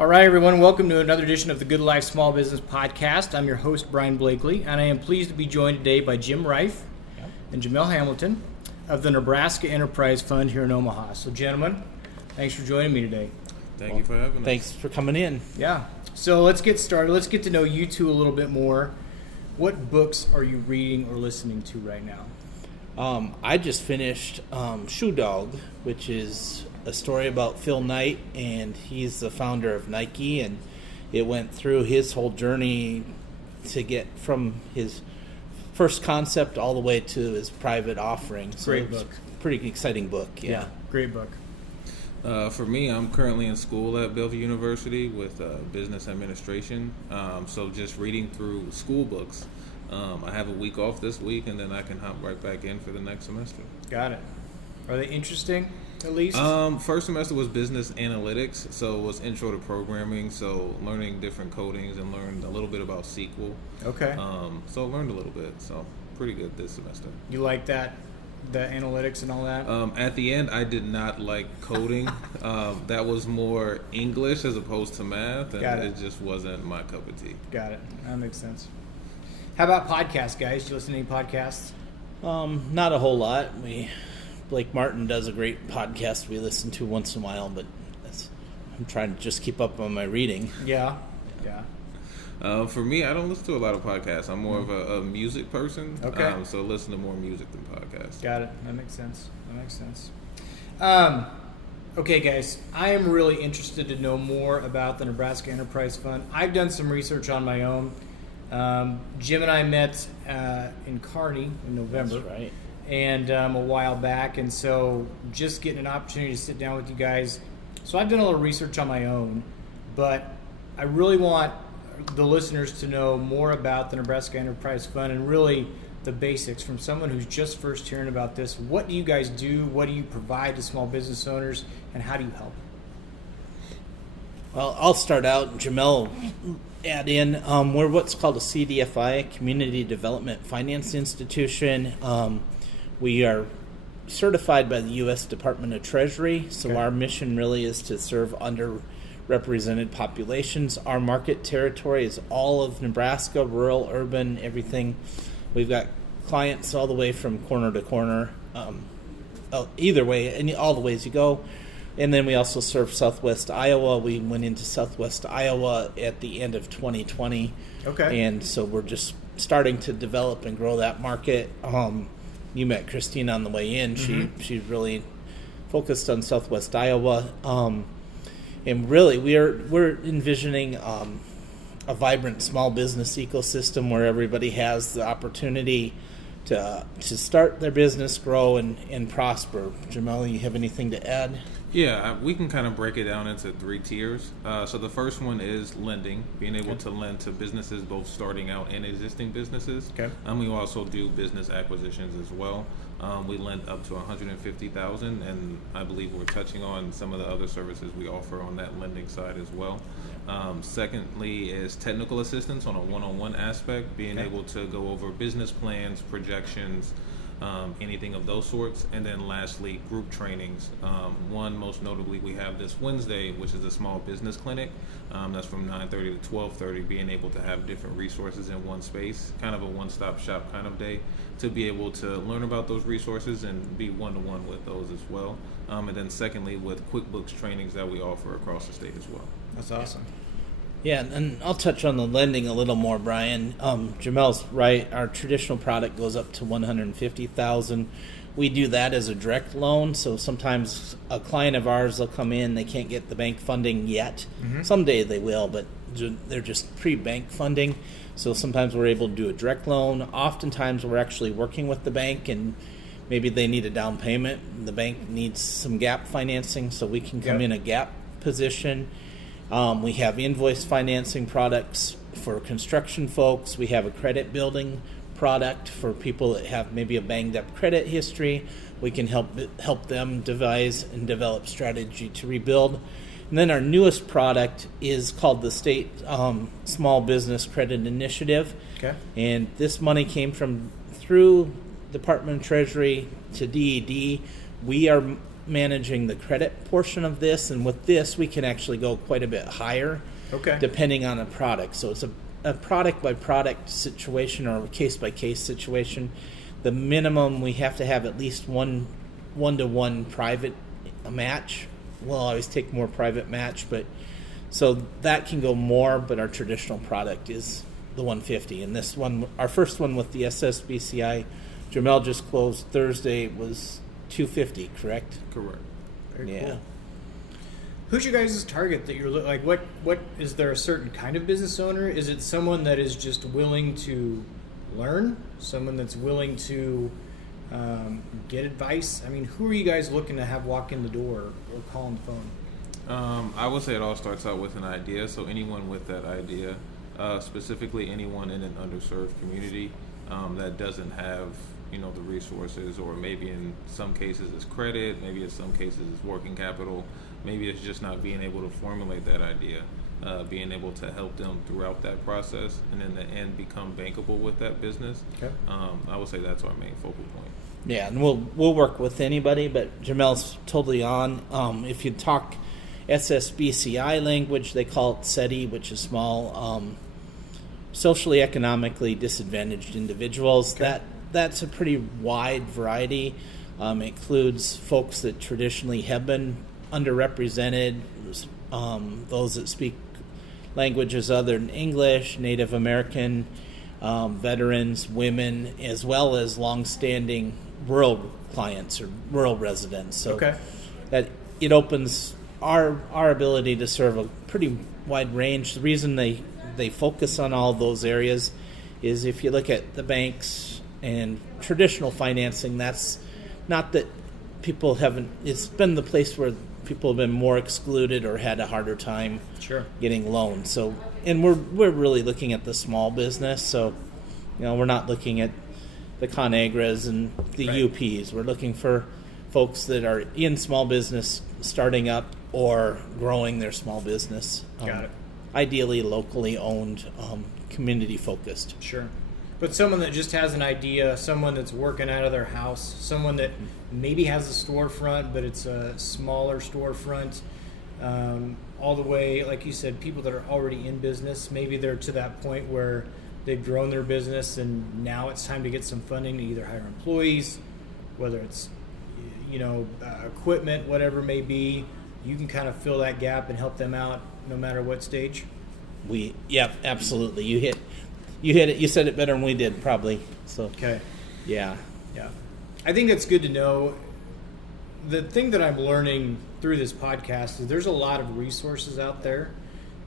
All right, everyone. Welcome to another edition of the Good Life Small Business Podcast. I'm your host, Brian Blakely, and I am pleased to be joined today by Jim Reiff and Jamel Hamilton of the Nebraska Enterprise Fund here in Omaha. So, gentlemen, thanks for joining me today. Thank you for having us. Thanks for coming in. Yeah. So let's get started. Let's get to know you two a little bit more. What books are you reading or listening to right now? I just finished Shoe Dog, which is a story about Phil Knight, and he's the founder of Nike, and it went through his whole journey to get from his first concept all the way to his private offering. So Great book. Pretty exciting book. Yeah. Great book. For me, I'm currently in school at Bellevue University with business administration. So just reading through school books. I have a week off this week, and then I can hop right back in for the next semester. Got it. Are they interesting, at least? First semester was business analytics, so it was intro to programming, so learning different codings and learned a little bit about SQL. Okay. So I learned a little bit, so pretty good this semester. You like that, the analytics and all that? At the end, I did not like coding. That was more English as opposed to math, and it just wasn't my cup of tea. Got it. That makes sense. How about podcasts, guys? Do you listen to any podcasts? Not a whole lot. Blake Martin does a great podcast we listen to once in a while, but I'm trying to just keep up on my reading. Yeah. For me, I don't listen to a lot of podcasts. I'm more of a music person. Okay. So I listen to more music than podcasts. Got it. That makes sense. Okay, guys. I am really interested to know more about the Nebraska Enterprise Fund. I've done some research on my own. Jim and I met in Kearney in November. That's right. And a while back, and so just getting an opportunity to sit down with you guys. So I've done a little research on my own, but I really want the listeners to know more about the Nebraska Enterprise Fund and really the basics from someone who's just first hearing about this. What do you guys do? What do you provide to small business owners, and how do you help? Well, I'll start out. Jamel add in. We're what's called a CDFI, Community Development Finance Institution. We are certified by the U.S. Department of Treasury, so Our mission really is to serve underrepresented populations. Our market territory is all of Nebraska, rural, urban, everything. We've got clients all the way from corner to corner, either way, all the ways you go. And then we also serve Southwest Iowa. We went into Southwest Iowa at the end of 2020. Okay. And so we're just starting to develop and grow that market. You met Christine on the way in. Mm-hmm. She really focused on Southwest Iowa, and really we're envisioning a vibrant small business ecosystem where everybody has the opportunity to start their business, grow, and prosper. Jamel, you have anything to add? Yeah, we can kind of break it down into 3 tiers. So the first one is lending, being able to lend to businesses both starting out and existing businesses. Okay. We also do business acquisitions as well. We lend up to $150,000, and I believe we're touching on some of the other services we offer on that lending side as well. Secondly is technical assistance on a one-on-one aspect, being able to go over business plans, projections, anything of those sorts. And then lastly, group trainings. One, most notably, we have this Wednesday, which is a small business clinic. That's from 9:30 to 12:30, being able to have different resources in one space, kind of a one-stop shop kind of day, to be able to learn about those resources and be one-to-one with those as well. And then secondly, with QuickBooks trainings that we offer across the state as well. That's awesome. Yeah, and I'll touch on the lending a little more, Brian. Jamel's right. Our traditional product goes up to $150,000. We do that as a direct loan, so sometimes a client of ours will come in, they can't get the bank funding yet. Mm-hmm. Someday they will, but they're just pre-bank funding. So sometimes we're able to do a direct loan. Oftentimes we're actually working with the bank, and maybe they need a down payment. The bank needs some gap financing, so we can come in a gap position. We have invoice financing products for construction folks. We have a credit building product for people that have maybe a banged up credit history. We can help them devise and develop strategy to rebuild. And then our newest product is called the State Small Business Credit Initiative. Okay. And this money came through Department of Treasury to DED. We are managing the credit portion of this, and with this, we can actually go quite a bit higher, Okay. depending on the product. So it's a product by product situation or a case by case situation. The minimum, we have to have at least one-to-one private match. We'll always take more private match, but so that can go more. But our traditional product is the 150, and this one, our first one with the SSBCI, Jamel just closed Thursday, was 250, correct? Correct. Very Yeah. cool. Who's your guys' target that you're like? What is there a certain kind of business owner? Is it someone that is just willing to learn? Someone that's willing to get advice? I mean, who are you guys looking to have walk in the door or call on the phone? I would say it all starts out with an idea. So anyone with that idea, specifically anyone in an underserved community that doesn't have, the resources, or maybe in some cases it's credit, maybe in some cases it's working capital, maybe it's just not being able to formulate that idea, being able to help them throughout that process, and in the end become bankable with that business. Okay. I would say that's our main focal point. Yeah, and we'll work with anybody, but Jamel's totally on. If you talk SSBCI language, they call it SETI, which is small, socially economically disadvantaged individuals. Okay. That's a pretty wide variety. It includes folks that traditionally have been underrepresented, those that speak languages other than English, Native American, veterans, women, as well as longstanding rural clients or rural residents. So Okay. that it opens our ability to serve a pretty wide range. The reason they focus on all those areas is if you look at the banks and traditional financing, that's not that people haven't, it's been the place where people have been more excluded or had a harder time Sure. getting loans. So, and we're really looking at the small business. So, we're not looking at the ConAgras and the Right. UPs. We're looking for folks that are in small business, starting up or growing their small business. Got it. Ideally, locally owned, community focused. Sure. But someone that just has an idea, someone that's working out of their house, someone that maybe has a storefront, but it's a smaller storefront, all the way, like you said, people that are already in business, maybe they're to that point where they've grown their business and now it's time to get some funding to either hire employees, whether it's, equipment, whatever it may be. You can kind of fill that gap and help them out no matter what stage. Absolutely. You hit it. You said it better than we did, probably. So, Okay. yeah. Yeah. I think that's good to know. The thing that I'm learning through this podcast is there's a lot of resources out there.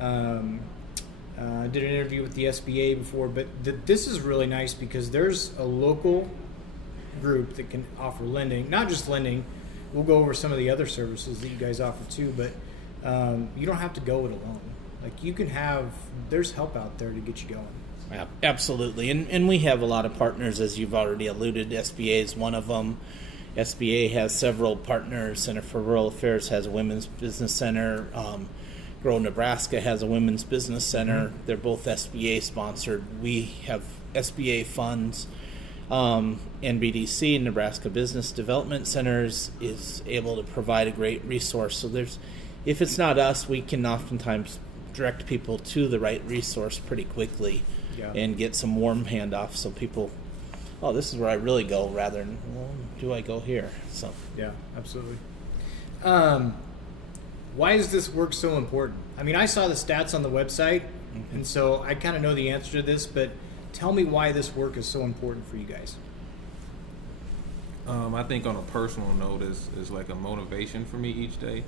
I did an interview with the SBA before, but this is really nice because there's a local group that can offer lending, not just lending. We'll go over some of the other services that you guys offer too, but you don't have to go it alone. Like there's help out there to get you going. Absolutely. And we have a lot of partners, as you've already alluded. SBA is one of them. SBA has several partners. Center for Rural Affairs has a women's business center. Grow Nebraska has a women's business center. Mm-hmm. They're both SBA sponsored. We have SBA funds. NBDC, Nebraska Business Development Centers, is able to provide a great resource. So if it's not us, we can oftentimes direct people to the right resource pretty quickly. Yeah. And get some warm handoff so people, this is where I really go, rather than, do I go here? So yeah, absolutely. Why is this work so important? I mean, I saw the stats on the website, mm-hmm. and so I kind of know the answer to this, but tell me why this work is so important for you guys. I think on a personal note is like a motivation for me each day.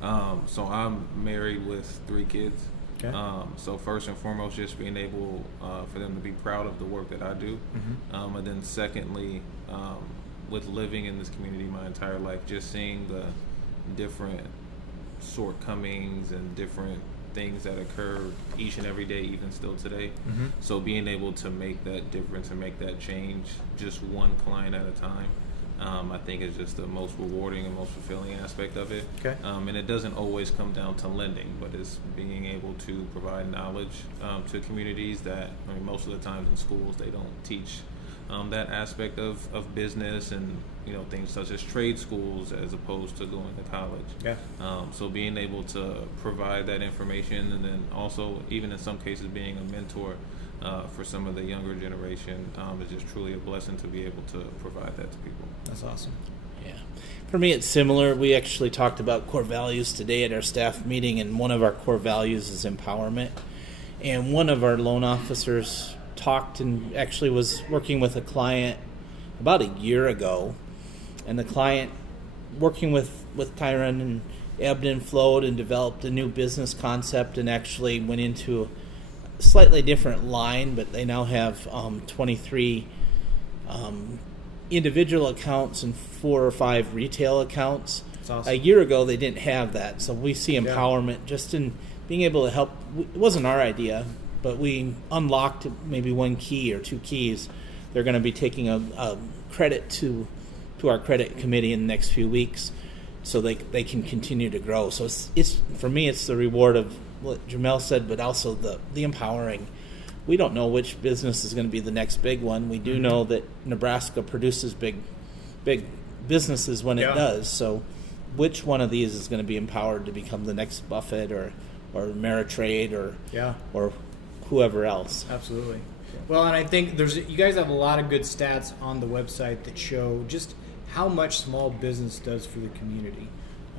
So I'm married with 3 kids. Okay. So first and foremost, just being able for them to be proud of the work that I do. Mm-hmm. And then secondly, with living in this community my entire life, just seeing the different shortcomings and different things that occur each and every day, even still today. Mm-hmm. So being able to make that difference and make that change just one client at a time, I think is just the most rewarding and most fulfilling aspect of it. Okay. And it doesn't always come down to lending, but it's being able to provide knowledge to communities that, most of the times in schools they don't teach that aspect of business and things such as trade schools as opposed to going to college. Yeah. So being able to provide that information, and then also even in some cases being a mentor for some of the younger generation is just truly a blessing to be able to provide that to people. That's awesome. Yeah. For me, it's similar. We actually talked about core values today at our staff meeting, and one of our core values is empowerment. And one of our loan officers talked and actually was working with a client about a year ago, and the client working with Tyron and ebbed and flowed and developed a new business concept and actually went into a slightly different line, but they now have 23 individual accounts and 4 or 5 retail accounts. That's awesome. A year ago they didn't have that, so we see empowerment just in being able to help. It wasn't our idea, but we unlocked maybe 1 key or 2 keys. They're going to be taking a credit to our credit committee in the next few weeks, so they can continue to grow. So it's for me, it's the reward of what Jamel said, but also the empowering. We don't know which business is going to be the next big one. We do know that Nebraska produces big businesses when it does. So which one of these is going to be empowered to become the next Buffett or Ameritrade or whoever else? Absolutely. Well, and I think you guys have a lot of good stats on the website that show just how much small business does for the community.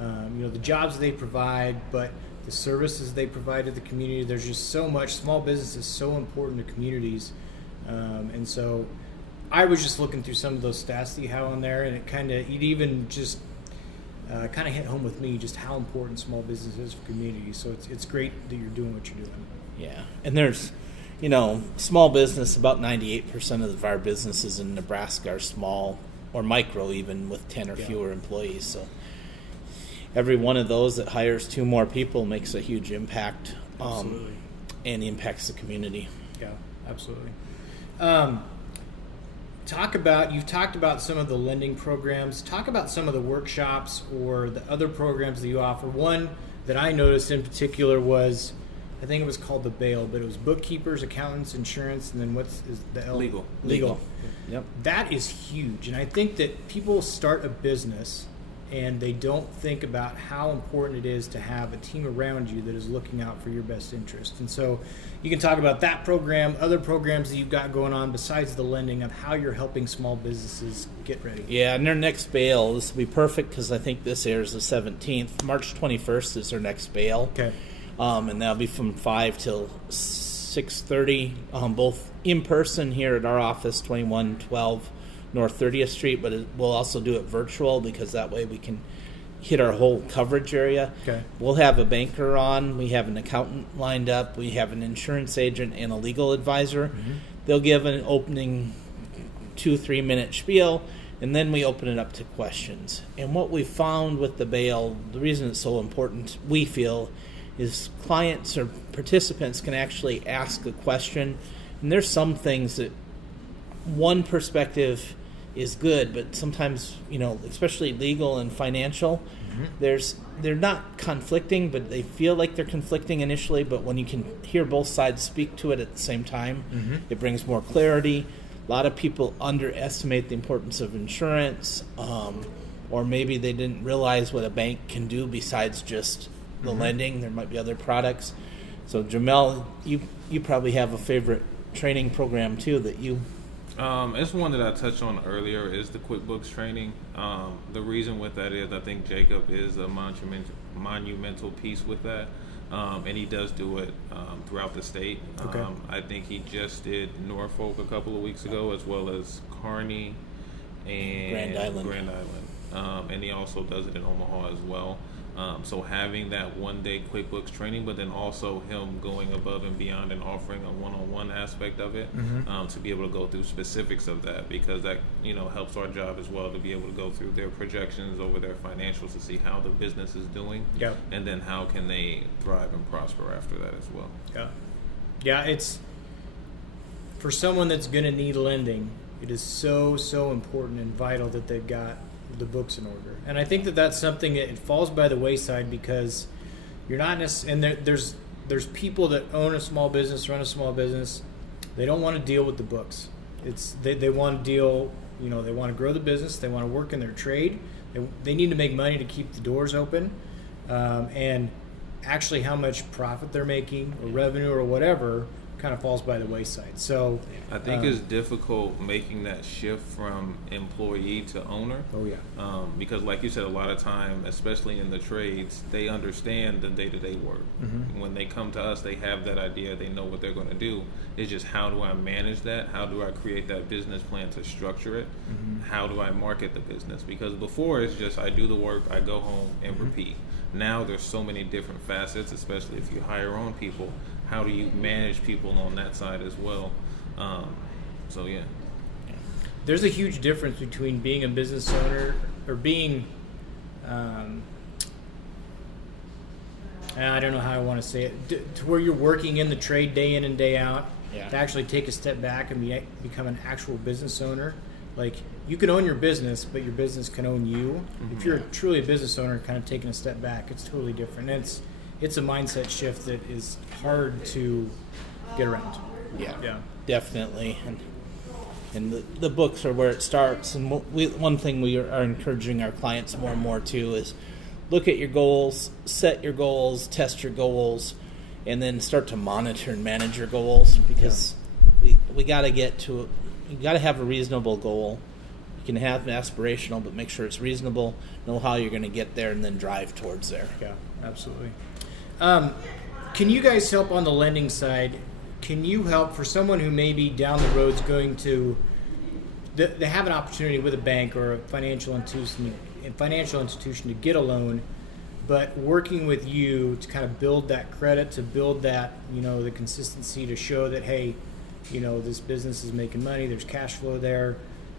The jobs they provide, but the services they provide to the community. There's just so much. Small business is so important to communities. And so I was just looking through some of those stats that you have on there, and it even just kind of hit home with me just how important small business is for communities. So it's great that you're doing what you're doing. Yeah, and there's, small business, about 98% of our businesses in Nebraska are small or micro, even with 10 or fewer employees. So every one of those that hires 2 more people makes a huge impact and impacts the community. Yeah, absolutely. You've talked about some of the lending programs. Talk about some of the workshops or the other programs that you offer. One that I noticed in particular was, I think it was called the BAIL, but it was bookkeepers, accountants, insurance, and then what's the L? Legal. Yep. That is huge. And I think that people start a business and they don't think about how important it is to have a team around you that is looking out for your best interest. And so you can talk about that program, other programs that you've got going on besides the lending, of how you're helping small businesses get ready. Yeah, and their next bail, this will be perfect because I think this airs the 17th. March 21st is their next bail. Okay. And that'll be from 5 till 6:30, both in person here at our office, 2112 North 30th Street, but we'll also do it virtual because that way we can hit our whole coverage area. Okay. We'll have a banker on. We have an accountant lined up. We have an insurance agent and a legal advisor. Mm-hmm. They'll give an opening 2-3 minute spiel, and then we open it up to questions. And what we found with the bail, the reason it's so important, we feel, is clients or participants can actually ask a question. And there's some things that one perspective is good, but sometimes, especially legal and financial, they're not conflicting, but they feel like they're conflicting initially. But when you can hear both sides speak to it at the same time, it brings more clarity. A lot of people underestimate the importance of insurance, or maybe they didn't realize what a bank can do besides just the lending. There might be other products. So Jamel, you probably have a favorite training program too that you... It's one that I touched on earlier, is the QuickBooks training. The reason with that is I think Jacob is a monumental piece with that, and he does do it throughout the state. Okay. I think he just did Norfolk a couple of weeks ago, as well as Kearney and Grand Island. And he also does it in Omaha as well. So having that one-day QuickBooks training, but then also him going above and beyond and offering a one-on-one aspect of it, to be able to go through specifics of that, because that helps our job as well, to be able to go through their projections over their financials to see how the business is doing, and then how can they thrive and prosper after that as well. Yeah, it's for someone that's going to need lending. It is so important and vital that they've got the books in order. And I think that that's something that it falls by the wayside, because you're not and there's people that own a small business, run a small business, they don't want to deal with the books. It's they want to deal. They want to grow the business. They want to work in their trade. They need to make money to keep the doors open, and actually how much profit they're making or revenue or whatever kind of falls by the wayside. So I think it's difficult making that shift from employee to owner. Oh yeah. Because like you said, a lot of time, especially in the trades, they understand the day-to-day work. Mm-hmm. When they come to us, they have that idea, they know what they're going to do. It's just, how do I manage that? How do I create that business plan to structure it? Mm-hmm. How do I market the business? Because before, it's just I do the work, I go home and Mm-hmm. repeat. Now there's so many different facets, especially if you hire on people. How do you manage people on that side as well? So yeah. There's a huge difference between being a business owner or being, I don't know how I want to say it, to where you're working in the trade day in and day out, Yeah. to actually take a step back and become an actual business owner. Like, you can own your business, but your business can own you. Mm-hmm. If you're truly a business owner, kind of taking a step back, it's totally different. And it's a mindset shift that is hard to get around. Yeah. Definitely. And the books are where it starts. And one thing we are encouraging our clients more and more too is look at your goals, set your goals, test your goals, and then start to monitor and manage your goals, because we got to you got to have a reasonable goal. You can have an aspirational, but make sure it's reasonable, know how you're going to get there, and then drive towards there. Yeah, absolutely. Can you guys help on the lending side? Can you help for someone who maybe down the road's going to, they have an opportunity with a bank or a financial institution to get a loan, but working with you to kind of build that credit, to build that, the consistency, to show that, hey, this business is making money, there's cash flow there.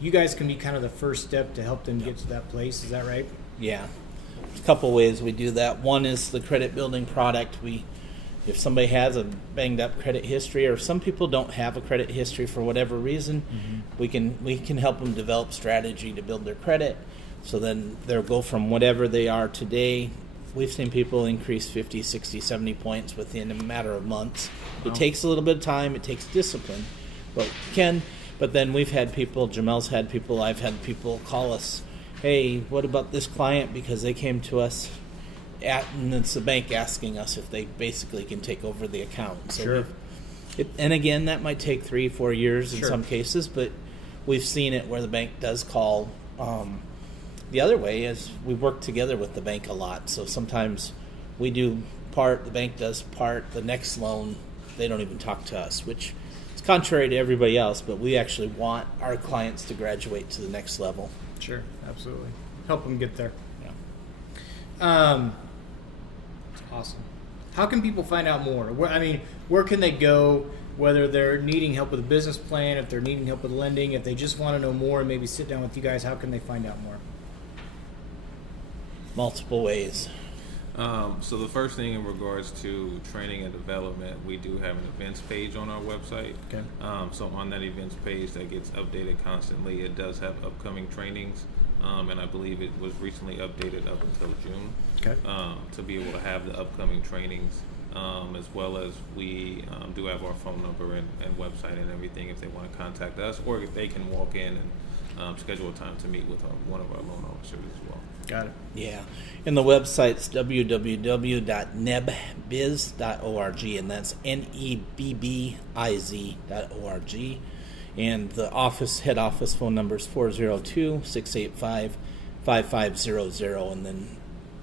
You guys can be kind of the first step to help them get to that place. Is that right? Yeah. There's a couple ways we do that. One is the credit building product. If somebody has a banged up credit history, or some people don't have a credit history for whatever reason, mm-hmm. we can help them develop strategy to build their credit, so then they'll go from whatever they are today. We've seen people increase 50, 60, 70 points within a matter of months. Wow. It takes a little bit of time. It takes discipline. But then we've had people, Jamel's had people, I've had people call us, hey, what about this client? Because they came to us, and it's the bank asking us if they basically can take over the account. So sure. And again, that might take 3-4 years in sure. some cases, but we've seen it where the bank does call. The other way is we work together with the bank a lot. So sometimes we do part, the bank does part, the next loan, they don't even talk to us, which is contrary to everybody else, but we actually want our clients to graduate to the next level. Sure, absolutely. Help them get there. Yeah. It's awesome. How can people find out more? Where can they go, whether they're needing help with a business plan, if they're needing help with lending, if they just want to know more and maybe sit down with you guys, how can they find out more? Multiple ways. So the first thing in regards to training and development, we do have an events page on our website. Okay. So on that events page that gets updated constantly, it does have upcoming trainings, and I believe it was recently updated up until June. Okay. To be able to have the upcoming trainings, as well as we do have our phone number and website and everything if they want to contact us, or if they can walk in and schedule a time to meet with one of our loan officers as well. Got it. Yeah. And the website's www.nebbiz.org, and that's nebbiz.org. And the head office phone number is 402-685-5500, and then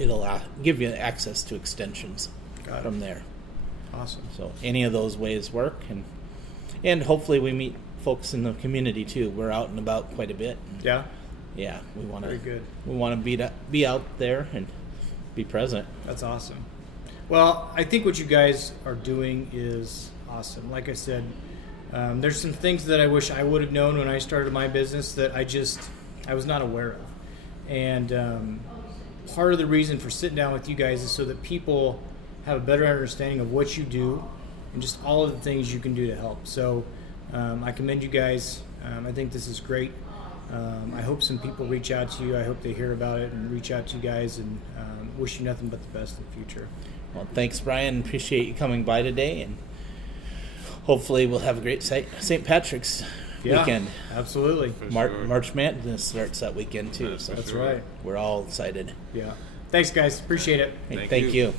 it'll give you access to extensions from there. Awesome. So any of those ways work, and hopefully we meet folks in the community too. We're out and about quite a bit. Yeah. Yeah, we want Very good. to be out there and be present. That's awesome. Well, I think what you guys are doing is awesome. Like I said, there's some things that I wish I would have known when I started my business that I was not aware of. And part of the reason for sitting down with you guys is so that people have a better understanding of what you do and just all of the things you can do to help. So I commend you guys. I think this is great. I hope some people reach out to you. I hope they hear about it and reach out to you guys, and wish you nothing but the best in the future. Well, thanks, Brian. Appreciate you coming by today, and hopefully we'll have a great St. Patrick's Yeah, weekend. absolutely. For Mar- sure. March Madness starts that weekend too, That's so for That's sure. right. we're all excited. Yeah. Thanks, guys. Appreciate it. Hey, Thank thank you. you.